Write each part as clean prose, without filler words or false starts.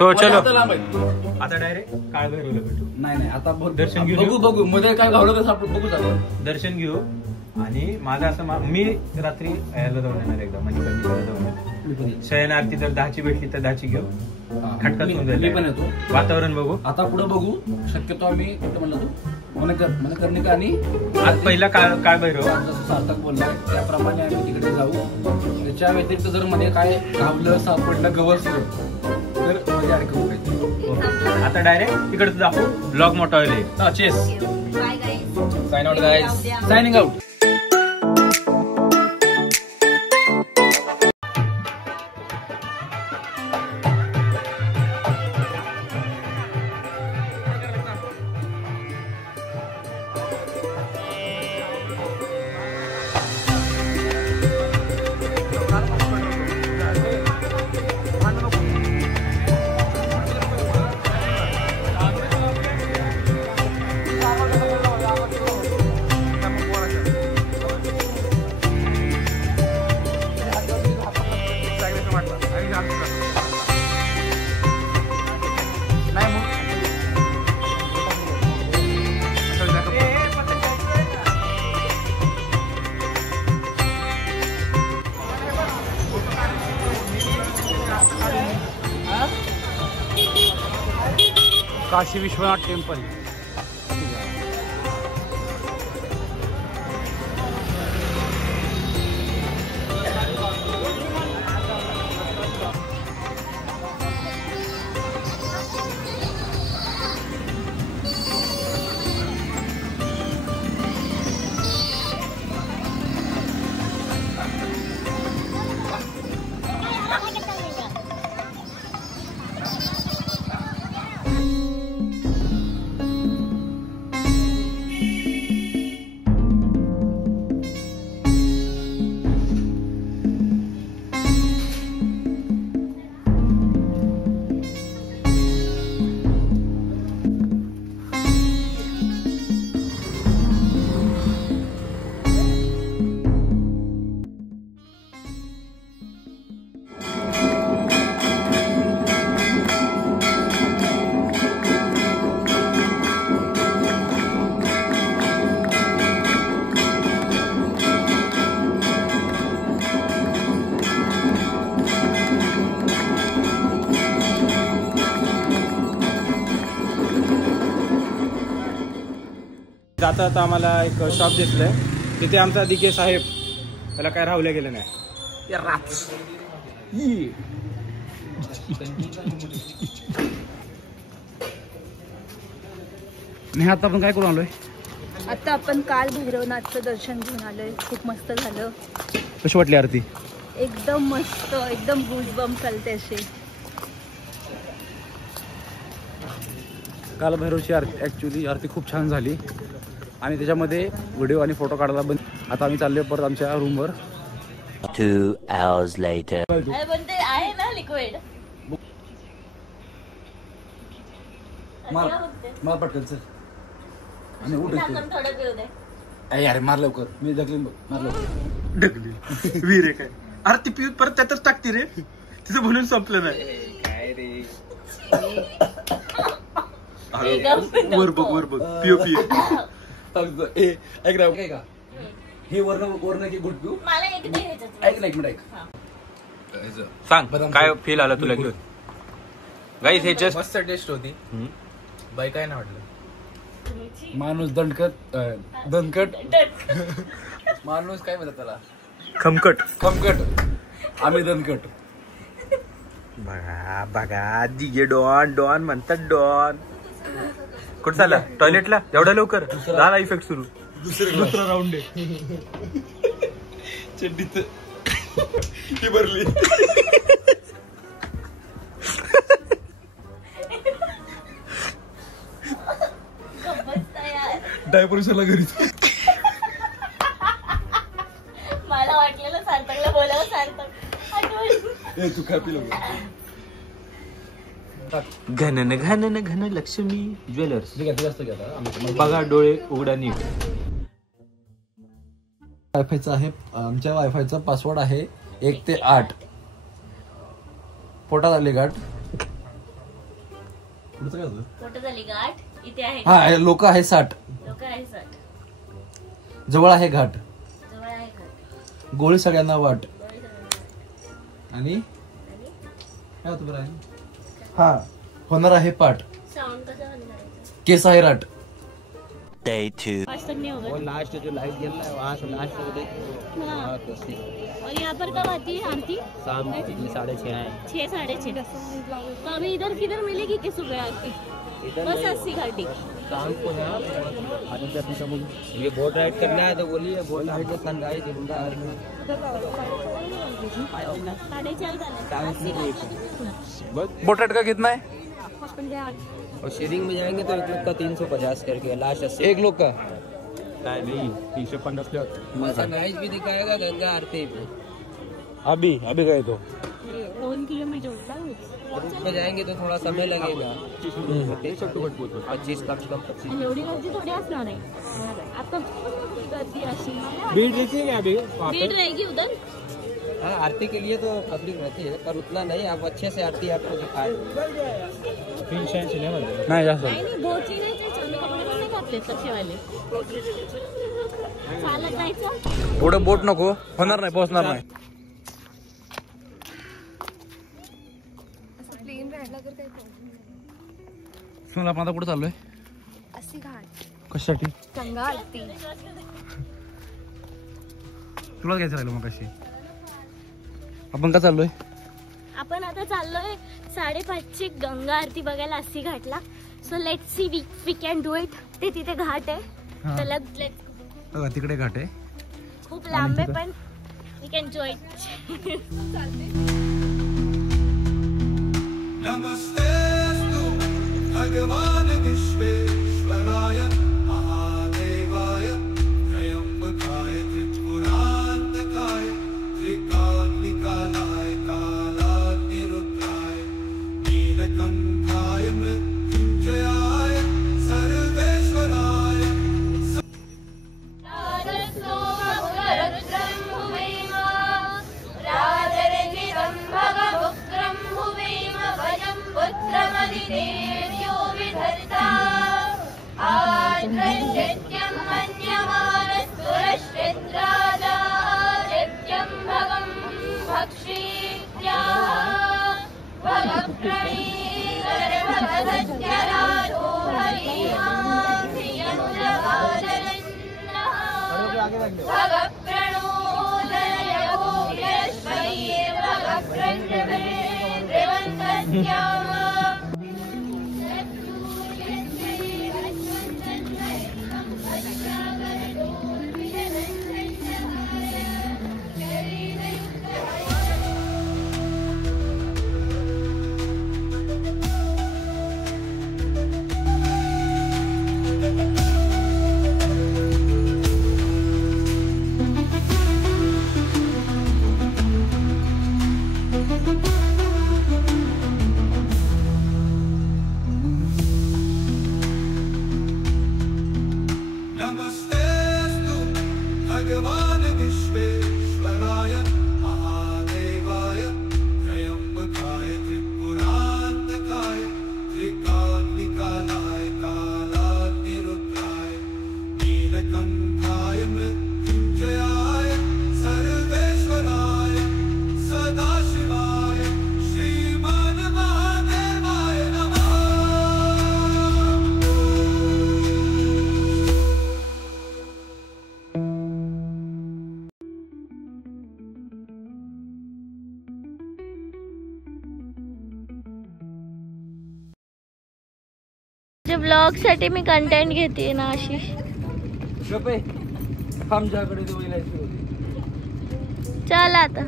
So चलो आता direct काळभैरवला भेटू. नाही आता दर्शन घेऊ. बघू मध्ये काय घावलं तर बघू चालू दर्शन घेऊ. आणि माझं असं मी रात्री यायला जाऊन येणार एकदा मणिकर्णिकेला जाऊन येणार. शयन आरती जर 10ची भेटली तर 10ची घेऊ. खटका होऊन जाईल. पण येतो वातावरण बघू. आता पुढे बघू. शक्यतो आम्ही कुठं म्हणलं तू मणिकर्णिका आणि आज पहिला काळभैरव जसं सार्थक बोललाय त्याप्रमाणे आम्ही तिकडे जाऊ. त्याच्या व्यतिरिक्त जर मध्ये काय घावलं सापडलं गवसलं तर मध्ये अडकवू काय. आता डायरेक्ट तिकडे दाखवू. ब्लॉग मोठा होईल. चेस sign out guys. Signing out. Kashi Vishwanath temple. जाता आता आम्हाला एक शॉप दिसलंय. तिथे आमचा दिके साहेब त्याला काय राहवलं गेलं नाही. आता आपण काय करून आलोय. आता आपण काल भैरवनाथचं दर्शन घेऊन आलोय. खूप मस्त झालं. कशी वाटली आरती. एकदम मस्त. एकदम गुजबम चालते असे. काल भैरवची आरती ऍक्च्युली आरती खूप छान झाली आणि त्याच्यामध्ये व्हिडिओ आणि फोटो काढायला बंद. आता आम्ही चाललोय परत आमच्या रूमवर. 2 hours later. आहे ना लिक्विड. मला पटकन चल आणि उठ. अरे मार लवकर. मी ढकली मार लवकर. ढकली वीर आहे काय. अरे ती पिऊत परत त्यातच टाकते रे. तिथं म्हणून संपलं नाही. काय रे. वर बघ पिओ पिओ. ऐक ना काय का हे वर्ण की गुड पिऊ. ऐक ना एक मिनिट ऐक. सांग काय फील आला तुला घेऊन. गाईस हे जस्ट मस्त टेस्ट होती. बाई काय नाही वाटलं. माणूस दणकट माणूस काय म्हणतात त्याला. खमकट. आम्ही दणकट. बघा दिगे डॉन म्हणतात डॉन. कुठं झाला टॉयलेटला एवढ्या लवकर झाला इफेक्ट सुरू. दुसरा राऊंड आहे. चड्डीत ही भरली. डायपर उचलला घरी. मला वाटलेलं सार्थकला बोलावं. सार्थक तू काय पिलो. घन लक्ष्मी ज्वेलर्स. बघा डोळे उघडा नीट. वायफायचा आहे. आमच्या वायफायचा पासवर्ड आहे 1 ते 8. पोटात आली गाठ. पुढचं काय होतं? कुठं झाली घाट? इथे आहे हा लोक आहे 60. लोक आहे 60. जवळ आहे घाट. जवळ आहे घाट. गोळी सगळ्यांना वाट. गोळी सगळ्यांना. आणि काय होतं बरं? हा होणार आहे पाठ. साऊंड कसं बंद करायचं? केस आहे राट. Day 2. आज तक नहीं होगा। लास्ट जो लाइट गिर रहा है वहाँ से लास्ट को देख। हाँ। और यहाँ पर कब आती है आरती? शाम 6:30 है। 6 साढ़े 6। तो अभी इधर किधर मिलेगी कि सुबह आरती? बस 80 घाटी। शाम को है ये बोट राइड करना है तो बोलिए बोट राइड में सनराइज दिखूंगा। 4:30 बोट राइड का कितना है? और शेयरिंग में जाएंगे तो एक लोग का 350 करके लास्ट 80। एक लोग का नहीं 350 सनराइज भी दिखाएगा गंगा आरती भी। अभी गए तो 2 किलोमीटर होता है। रूट पे जाएंगे तो थोड़ा समय लगेगा। 25 कम से कम 25। एवढी गर्दी थोड़ी असणार आहे आता गर्दी अशी भीड़ देखिए क्या अभी भीड़ रहेगी उधर। हाँ आरती के लिए तो पब्लिक रहती है पर उतना नहीं। आप अच्छे से आरती आपको दिखाए। 380 नाही म्हणते. नाही जास्त. नाही बोची नाही ते चांगले कपडे पण नाही घातले तसेवाले चालत जायचं पुढं बोट नको होणार नाही पोहोचणार नाही. सुन आपण आता कुठं चाललोय? अस्सी घाट कशासाठी? गंगा आरती. तुला घ्यायचं राहिलं मग कशी? आपण का चाललोय? आपण आता चाललोय 5:30ची गंगा आरती बघायला अस्सी घाटला. So let's see we can do it. ते तिथे घाट आहे तर बघा तिकडे घाट आहे. खूप लांब आहे पण वी कॅन डू इट. नमस्तेस्तु भगवान विश्वेश्वराय महादेवाय त्र्यंबकाय त्रिपुरान्तकाय त्रिकाग्निकालाय कालाग्निरुद्राय नीलकण्ठाय मृत्युञ्जयाय सर्वेश्वराय नमस्तेस्तु भगवान विश्वेश्वराय महादेवाय त्र्यंबकाय त्रिपुरान्तकाय त्रिकाग्निकालाय कालाग्निरुद्राय नीलकण्ठाय मृत्युञ्जयाय सर्वेश्वराय सदाशिवाय श्रीमन्महादेवाय नमः। ब्लॉग साठी मी कंटेंट घेते ना आशिष. आमच्याकडे चल आता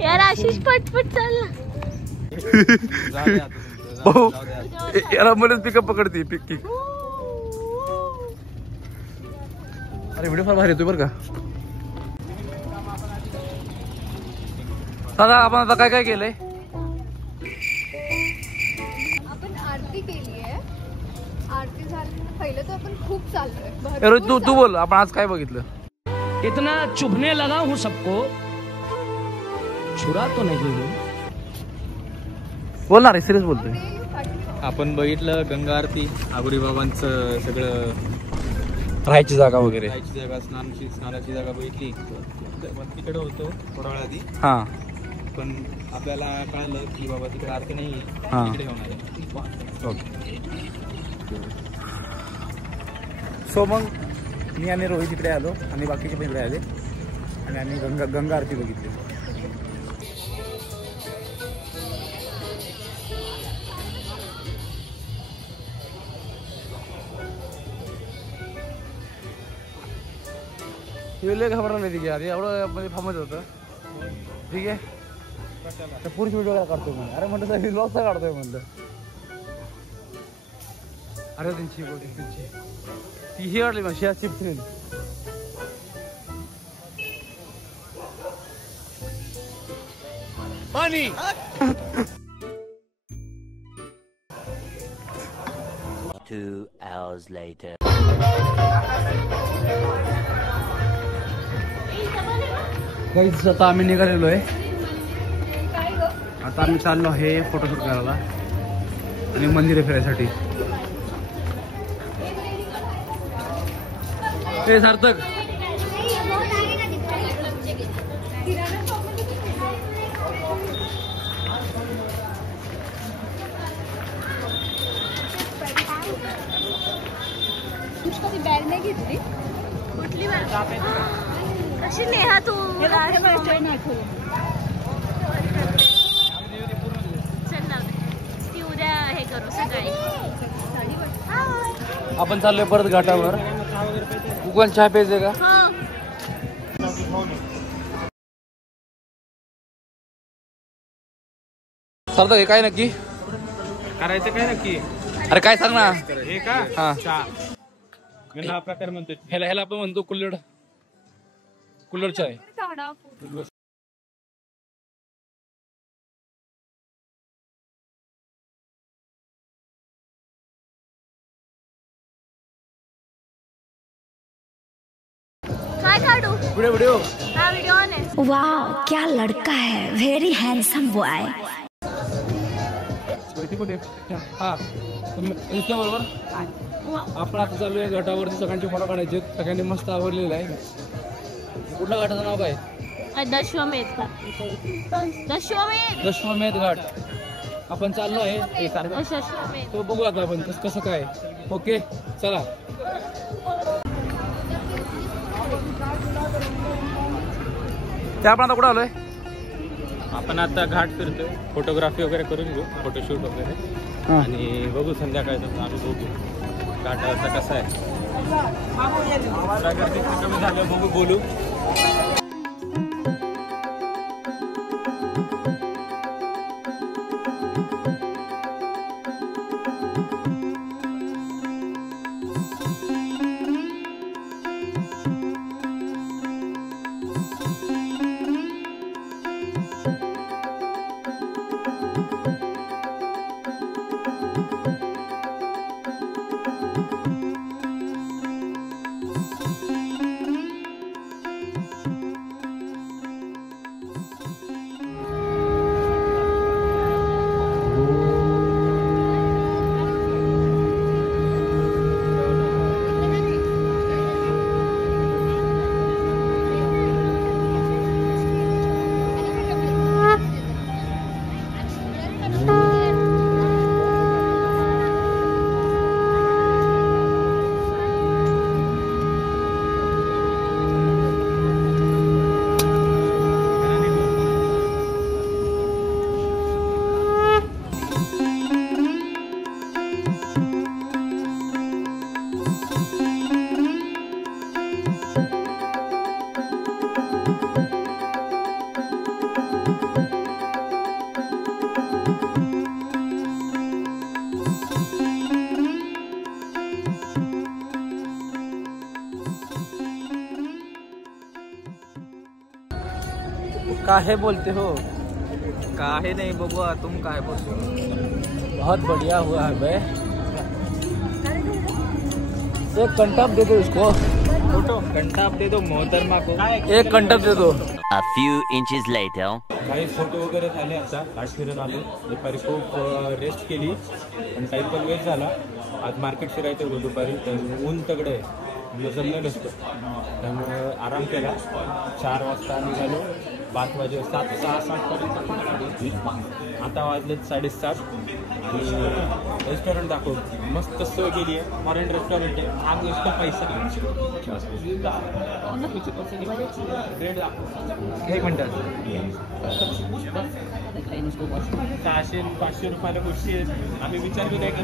यार आशिष पटपट चल ना. याला म्हणून पिकअप पकडते पिक. अरे व्हिडिओ फार भारी येतोय बरं का. दादा आपण आता काय काय केलंय? आपण आरती केली आहे. आरती झाली पहिलं तर आपण खूप चाललोय. रोज तू बोल आपण आज काय बघितलं? इतना चुभने लगा हूँ सबको चुरा तो नाही बोलणार आहे, सिरियस बोलतोय. आपण बघितलं गंगा आरती, आगोरी बाबांचं सगळं राहायची जागा वगैरे, राहायची जागा, स्नानाची जागा बघितली. तिकडे होतो थोडा वेळ आधी, हा. पण आपल्याला कळलं की बाबा तिकडे आरती नाही, हा. तिकडे होणार आहे. ओके. सो मग मी आणि रोहित इकडे आलो आणि बाकीचे पण इकडे आले आणि आम्ही गंगा आरती बघितली. लय घाबरला तिघे अरे, एवढं मध्ये थांबत होतं. ठीक आहे, पुढची व्हिडिओ काय काढतोय म्हणलं. अरे म्हणलं तर ब्लॉगचा काढतोय म्हणलं. अरे त्यांची ती ही वाटली मग शिया चिप ट्रेन. पाणी 2 hours later. काहीच आता आम्ही निघालेलो आहे. आता आम्ही चाललो आहे फोटोशूट करायला आणि मंदिरे फिरायसाठी. ते सार्थक बॅग नाही घेतली. कुठली कशी नेहा तू चल ना, ती उद्या हे करू सकाळी. आपण चाललोय परत घाटावर. उगल चहा प्यायचे का? सार्थक हे काय नक्की करायचं काय नक्की? अरे काय सांग ना. हे का? हा. चहा. हा प्रकार म्हणतो. ह्याला आपण म्हणतो कुल्हड चाय. काय काढू? व्हिडिओ हा व्हिडिओ ऑन आहे. वाह क्या लड़का है, वेरी हैंडसम बॉय. हा बरोबर. आपण आता चालू आहे घाटावरती, सगळ्यांचे फोटो काढायचे. सगळ्यांनी मस्त आवडलेलं आहे. कुठल्या घाटाचं नाव काय? दशवमेध घाट. आपण चाललो आहे तो बघू आता आपण कसं काय. ओके चला. त्या आपण आता कुठं आलोय? आपण आता घाट फिरतोय, फोटोग्राफी वगैरे करून घेऊ, फोटोशूट वगैरे, आणि बघू संध्याकाळचं आम्ही बघू घाटावरचा कसा आहे. गर्दी कमी झालं बघू, बोलू. काहे बोलते हो? काहे नहीं बबुआ, तुम काहे बोलते हो? बहुत बढ़िया हुआ है बे. एक कंटप दे दो इसको. फोटो कंटाप दे दो मोहतरमा को. एक कंटप दे दो. A few inches later. काही फोटो वगैरे झाले. आता घाट फिरून आलो. दुपारी खूप रेस्ट केली आणि टाईम पण वेस्ट झाला. आज मार्केट फिरायचं होतं दुपारी, तर ऊन तगडं आहे, जमलं नसतं, त्यामुळे आराम केला. 4 वाजता निघालो. 5 वाजे 7-6 पर्यंत. आता वाजलेत 7:30 आणि रेस्टॉरंट दाखवतो. मस्त सोय केली आहे. फॉरेन रेस्टॉरंट आहे. हा गोष्ट पैसा रेट दाखव. 1 मिनटात 600-500 रुपयाला गोष्टी आहेत. आम्ही विचार केला की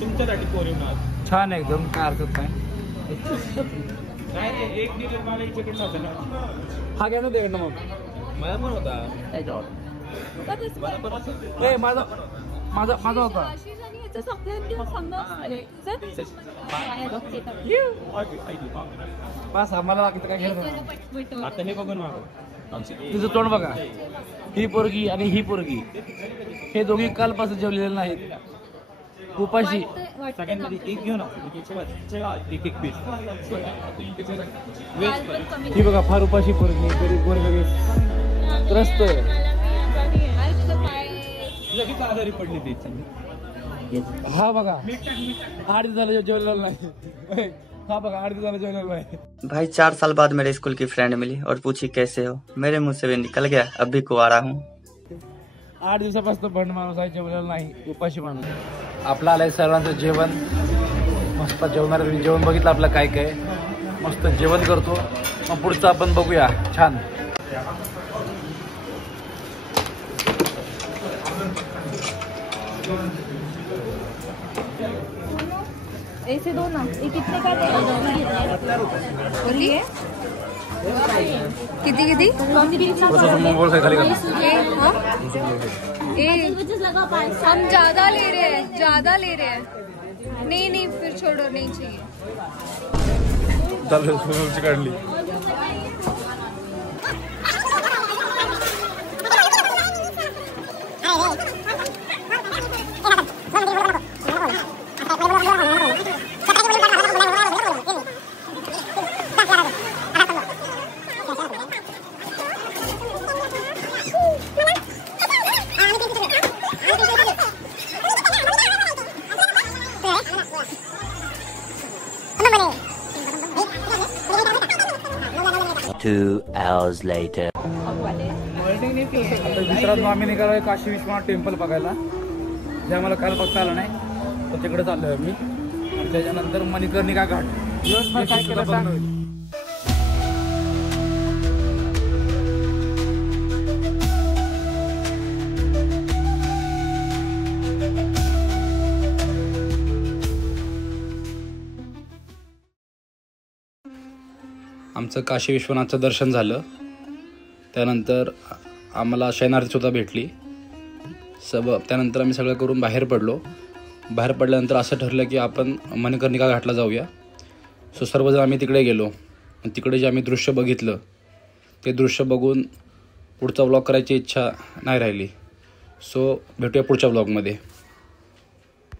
तुमच्यासाठी कोरियन छान आहे एकदम, काय हरकत नाही. नाही 1-1.5 रुपयाला एक जॅकेट होतं ना. हा घ्या ना तिकडनं मग. मला पण होता. माझा होता. बस आम्हाला बाकी काय घ्यायचं. आता हे बघून मागो. तिचं तोंड बघा. ही पोरगी आणि ही पोरगी हे दोघी कालपासून जेवलेले नाहीत, उपाशी. सगळ्यांमध्ये एक घेऊ ना, एक पीस. ही बघा फार उपाशी पोरगी, तरी पोरगी त्रस्त आहे. लगेच आजारी पडली ती. हा बघा 8 दिवस झाले जेवलेला नाही. हा बघा 8 दिवस झाले जेवलेला नाही. भाई 4 साल बाद मेरे स्कूल की फ्रेंड मिली और पूछी कैसे हो. मेरे मुंह से भी निकल गया अब भी कुंवारा हूँ. 8 दिवसापासून भंड माणूस आहे, जेवलेला नाही, उपाशी माणूस. आपलं आलंय सर्वांचं जेवण. मस्त जेवणार. जेवण बघितलं आपलं काय काय. मस्त जेवण करतो, मग पुढचं आपण बघूया. छान. ऐसे दो ना. ये कितने का बोलिए. किती मोबाईल काय खाली कर. हम ज्यादा ले रहे हैं. नहीं फिर छोड़ो, नहीं चाहिए. चालेल काढली. Two hours later. मित्रांनो आम्ही निघालोय काशी विश्वनाथ टेम्पल बघायला. जे आम्हाला काल बघता आलं नाही, तर तिकडे चाललोय आम्ही. आणि त्याच्यानंतर मणिकर्णिका घाट. दिवसभर काय केलं सांग. आमचं काशी विश्वनाथचं दर्शन झालं. त्यानंतर आम्हाला शयनार्थीसुद्धा भेटली. त्यानंतर आम्ही सगळं करून बाहेर पडलो. बाहेर पडल्यानंतर असं ठरलं की आपण मणिकर्णिका घाटला जाऊया. सो सर्वजण आम्ही तिकडे गेलो. तिकडे जे आम्ही दृश्य बघितलं, ते दृश्य बघून पुढचा व्लॉग करायची इच्छा नाही राहिली. सो भेटूया पुढच्या व्लॉगमध्ये.